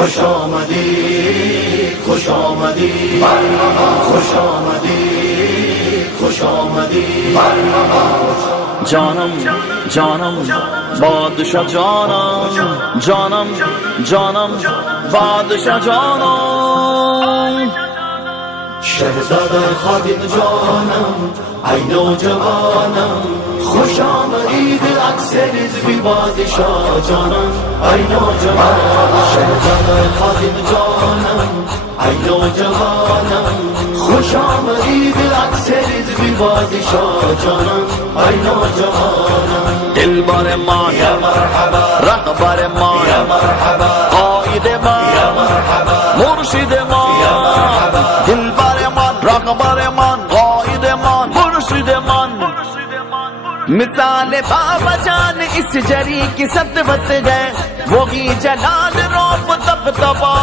خوش آمدی خوش آمدی خوش آمدی خوش آمدی جانم جانم بادشاه جانم جانم جانم بادشاه جانم شهزاده خادم جانم ای نوجوانم خوش آمدی دل اکثریت بی بادشاه جانم ای نوجوانم شهزاده خادم جانم ای نوجوانم خوش آمدی دل اکثریت بی بادشاه جانم ای نوجوانم دلبر من یا مرحبا رهبر من یا مرحبا قائد من مرشد من دلبر من رهبر من قائد من مرشد من مثال بابا جان اس جری کی سطوت ہے وہی جلال روپ تب تبا